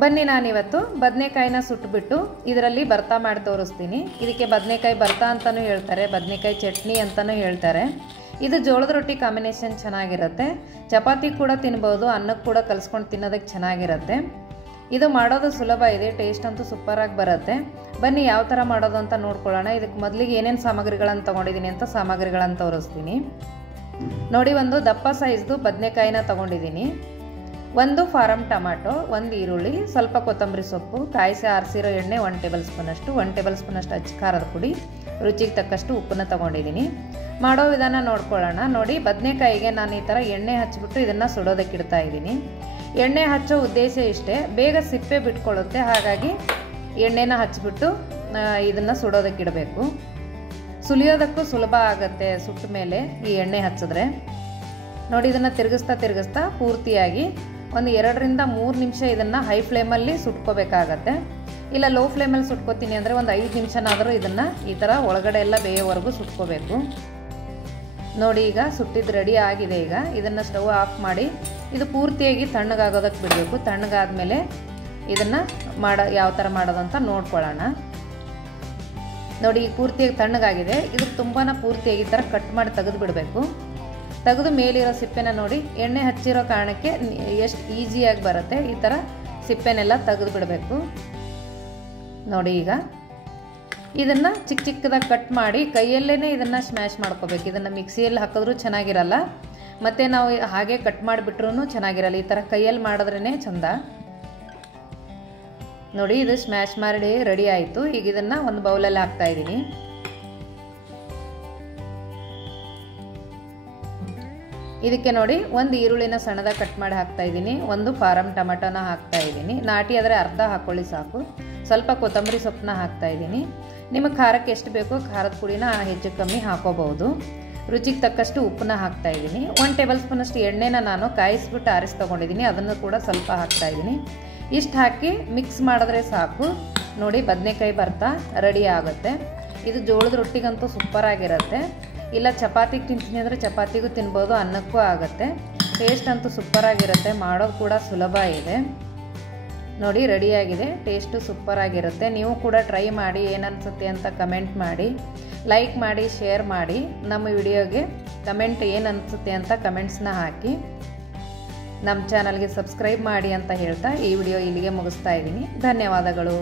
ಬನ್ನಿ ನಾನಿವತ್ತು ಬದನೆಕಾಯಿನ ಸುಟ್ಟುಬಿಟ್ಟು ಇದರಲ್ಲಿ ಭರ್ತಾ ಮಾಡಿ ತೋರಿಸ್ತೀನಿ. ಇದಕ್ಕೆ ಬದನೆಕಾಯಿ ಭರ್ತಾ ಅಂತಲೂ ಹೇಳ್ತಾರೆ, ಬದನೆಕಾಯಿ ಚಟ್ನಿ ಅಂತಲೂ ಹೇಳ್ತಾರೆ. ಇದು ಜೋಳದ ರೊಟ್ಟಿ ಕಾಂಬಿನೇಷನ್ ಚೆನ್ನಾಗಿರುತ್ತೆ. ಚಪಾತಿ ಕೂಡ ತಿನ್ಬೋದು, ಅನ್ನಕ್ಕೆ ಕೂಡ ಕಲಿಸ್ಕೊಂಡು ತಿನ್ನೋದಕ್ಕೆ ಚೆನ್ನಾಗಿರುತ್ತೆ. ಇದು ಮಾಡೋದು ಸುಲಭ ಇದೆ, ಟೇಸ್ಟ್ ಅಂತೂ ಸೂಪರಾಗಿ ಬರುತ್ತೆ. ಬನ್ನಿ ಯಾವ ಥರ ಮಾಡೋದು ಅಂತ ನೋಡ್ಕೊಳ್ಳೋಣ. ಇದಕ್ಕೆ ಮೊದಲಿಗೆ ಏನೇನು ಸಾಮಗ್ರಿಗಳನ್ನು ತೊಗೊಂಡಿದ್ದೀನಿ ಅಂತ ಸಾಮಗ್ರಿಗಳನ್ನು ತೋರಿಸ್ತೀನಿ ನೋಡಿ. ಒಂದು ದಪ್ಪ ಸೈಜ್ದು ಬದನೆಕಾಯಿನ ತೊಗೊಂಡಿದ್ದೀನಿ, ಒಂದು ಫಾರಮ್ ಟೊಮಾಟೊ, ಒಂದು ಈರುಳ್ಳಿ, ಸ್ವಲ್ಪ ಕೊತ್ತಂಬರಿ ಸೊಪ್ಪು, ಕಾಯಿಸಿ ಆರಿಸಿರೋ ಎಣ್ಣೆ 1 ಟೇಬಲ್ ಸ್ಪೂನಷ್ಟು, 1 ಟೇಬಲ್ ಸ್ಪೂನಷ್ಟು ಅಚ್ಚ ಖಾರದ ಪುಡಿ, ರುಚಿಗೆ ತಕ್ಕಷ್ಟು ಉಪ್ಪನ್ನು ತೊಗೊಂಡಿದ್ದೀನಿ. ಮಾಡೋ ವಿಧಾನ ನೋಡ್ಕೊಳ್ಳೋಣ ನೋಡಿ. ಬದನೆಕಾಯಿಗೆ ನಾನು ಈ ಥರ ಎಣ್ಣೆ ಹಚ್ಚಿಬಿಟ್ಟು ಇದನ್ನು ಸುಡೋದಕ್ಕೆ ಇಡ್ತಾ ಇದ್ದೀನಿ. ಎಣ್ಣೆ ಹಚ್ಚೋ ಉದ್ದೇಶ ಇಷ್ಟೇ, ಬೇಗ ಸಿಪ್ಪೆ ಬಿಟ್ಕೊಳ್ಳುತ್ತೆ, ಹಾಗಾಗಿ ಎಣ್ಣೆನ ಹಚ್ಚಿಬಿಟ್ಟು ಇದನ್ನು ಸುಡೋದಕ್ಕೆ ಇಡಬೇಕು. ಸುಲಿಯೋದಕ್ಕೂ ಸುಲಭ ಆಗುತ್ತೆ ಸುಟ್ಟ ಮೇಲೆ ಈ ಎಣ್ಣೆ ಹಚ್ಚಿದ್ರೆ. ನೋಡಿ ಇದನ್ನು ತಿರುಗಿಸ್ತಾ ಪೂರ್ತಿಯಾಗಿ ಒಂದು 2 ರಿಂದ 3 ನಿಮಿಷ ಇದನ್ನು ಹೈ ಫ್ಲೇಮಲ್ಲಿ ಸುಟ್ಕೋಬೇಕಾಗತ್ತೆ. ಇಲ್ಲ ಲೋ ಫ್ಲೇಮಲ್ಲಿ ಸುಟ್ಕೋತೀನಿ ಅಂದರೆ ಒಂದು 5 ನಿಮಿಷನಾದರೂ ಇದನ್ನು ಈ ಥರ ಒಳಗಡೆ ಎಲ್ಲ ಬೇಯೋವರೆಗೂ ಸುಟ್ಕೋಬೇಕು. ನೋಡಿ ಈಗ ಸುಟ್ಟಿದ್ದು ರೆಡಿ ಆಗಿದೆ. ಈಗ ಇದನ್ನು ಸ್ಟವ್ ಆಫ್ ಮಾಡಿ ಇದು ಪೂರ್ತಿಯಾಗಿ ತಣ್ಣಗಾಗೋದಕ್ಕೆ ಬಿಡಬೇಕು. ತಣ್ಣಗಾದ್ಮೇಲೆ ಇದನ್ನು ಯಾವ ಥರ ಮಾಡೋದು ಅಂತ ನೋಡ್ಕೊಳ್ಳೋಣ ನೋಡಿ. ಈಗ ಪೂರ್ತಿಯಾಗಿ ತಣ್ಣಗಾಗಿದೆ. ಇದು ತುಂಬಾ ಪೂರ್ತಿಯಾಗಿ ಈ ಥರ ಕಟ್ ಮಾಡಿ ತೆಗೆದು ಬಿಡಬೇಕು. ತೆಗೆದು ಮೇಲಿರೋ ಸಿಪ್ಪೆನ ನೋಡಿ, ಎಣ್ಣೆ ಹಚ್ಚಿರೋ ಕಾರಣಕ್ಕೆ ಎಷ್ಟು ಈಸಿಯಾಗಿ ಬರುತ್ತೆ. ಈ ಥರ ಸಿಪ್ಪೆನೆಲ್ಲ ತೆಗೆದು ಬಿಡಬೇಕು ನೋಡಿ. ಈಗ ಇದನ್ನು ಚಿಕ್ಕ ಚಿಕ್ಕದಾಗಿ ಕಟ್ ಮಾಡಿ ಕೈಯಲ್ಲೇ ಇದನ್ನು ಸ್ಮ್ಯಾಶ್ ಮಾಡ್ಕೋಬೇಕು. ಇದನ್ನು ಮಿಕ್ಸಿಯಲ್ಲಿ ಹಾಕಿದ್ರೂ ಚೆನ್ನಾಗಿರಲ್ಲ, ಮತ್ತು ನಾವು ಹಾಗೆ ಕಟ್ ಮಾಡಿಬಿಟ್ರೂ ಚೆನ್ನಾಗಿರಲ್ಲ. ಈ ಥರ ಕೈಯಲ್ಲಿ ಮಾಡಿದ್ರೇ ಚಂದ ನೋಡಿ. ಇದು ಸ್ಮ್ಯಾಶ್ ಮಾಡಿ ರೆಡಿ ಆಯಿತು. ಈಗ ಇದನ್ನು ಒಂದು ಬೌಲಲ್ಲಿ ಹಾಕ್ತಾಯಿದ್ದೀನಿ. ಇದಕ್ಕೆ ನೋಡಿ ಒಂದು ಈರುಳ್ಳಿನ ಸಣ್ಣದಾಗಿ ಕಟ್ ಮಾಡಿ ಹಾಕ್ತಾಯಿದ್ದೀನಿ, ಒಂದು ಫಾರಮ್ ಟೊಮೆಟೊನ ಹಾಕ್ತಾಯಿದ್ದೀನಿ. ನಾಟಿ ಆದರೆ ಅರ್ಧ ಹಾಕ್ಕೊಳ್ಳಿ ಸಾಕು. ಸ್ವಲ್ಪ ಕೊತ್ತಂಬರಿ ಸೊಪ್ಪನ್ನ ಹಾಕ್ತಾಯಿದ್ದೀನಿ. ನಿಮಗೆ ಖಾರಕ್ಕೆ ಎಷ್ಟು ಬೇಕೋ ಖಾರದ ಪುಡಿನ ಹೆಚ್ಚು ಕಮ್ಮಿ ಹಾಕೋಬಹುದು. ರುಚಿಗೆ ತಕ್ಕಷ್ಟು ಉಪ್ಪನ್ನ ಹಾಕ್ತಾಯಿದ್ದೀನಿ. 1 ಟೇಬಲ್ ಸ್ಪೂನಷ್ಟು ಎಣ್ಣೆನ ನಾನು ಕಾಯಿಸ್ಬಿಟ್ಟು ಆರಿಸಿ ತೊಗೊಂಡಿದ್ದೀನಿ, ಅದನ್ನು ಕೂಡ ಸ್ವಲ್ಪ ಹಾಕ್ತಾಯಿದ್ದೀನಿ. ಇಷ್ಟು ಹಾಕಿ ಮಿಕ್ಸ್ ಮಾಡಿದ್ರೆ ಸಾಕು ನೋಡಿ. ಬದನೆಕಾಯಿ ಭರ್ತಾ ರೆಡಿ ಆಗುತ್ತೆ. ಇದು ಜೋಳದ ರೊಟ್ಟಿಗಂತೂ ಸೂಪರಾಗಿರುತ್ತೆ. ಇಲ್ಲ ಚಪಾತಿಗೆ ತಿಂತೀನಿ ಅಂದರೆ ಚಪಾತಿಗೂ ತಿನ್ಬೋದು, ಅನ್ನಕ್ಕೂ ಆಗುತ್ತೆ. ಟೇಸ್ಟ್ ಅಂತೂ ಸೂಪರಾಗಿರುತ್ತೆ, ಮಾಡೋದು ಕೂಡ ಸುಲಭ ಇದೆ ನೋಡಿ. ರೆಡಿಯಾಗಿದೆ, ಟೇಸ್ಟು ಸೂಪರಾಗಿರುತ್ತೆ. ನೀವು ಕೂಡ ಟ್ರೈ ಮಾಡಿ, ಏನನ್ಸುತ್ತೆ ಅಂತ ಕಮೆಂಟ್ ಮಾಡಿ, ಲೈಕ್ ಮಾಡಿ, ಶೇರ್ ಮಾಡಿ. ನಮ್ಮ ವಿಡಿಯೋಗೆ ಕಮೆಂಟ್ ಏನನ್ಸುತ್ತೆ ಅಂತ ಕಮೆಂಟ್ಸ್ನ ಹಾಕಿ. ನಮ್ಮ ಚಾನಲ್ಗೆ ಸಬ್ಸ್ಕ್ರೈಬ್ ಮಾಡಿ ಅಂತ ಹೇಳ್ತಾ ಈ ವಿಡಿಯೋ ಇಲ್ಲಿಗೆ ಮುಗಿಸ್ತಾ ಇದ್ದೀನಿ. ಧನ್ಯವಾದಗಳು.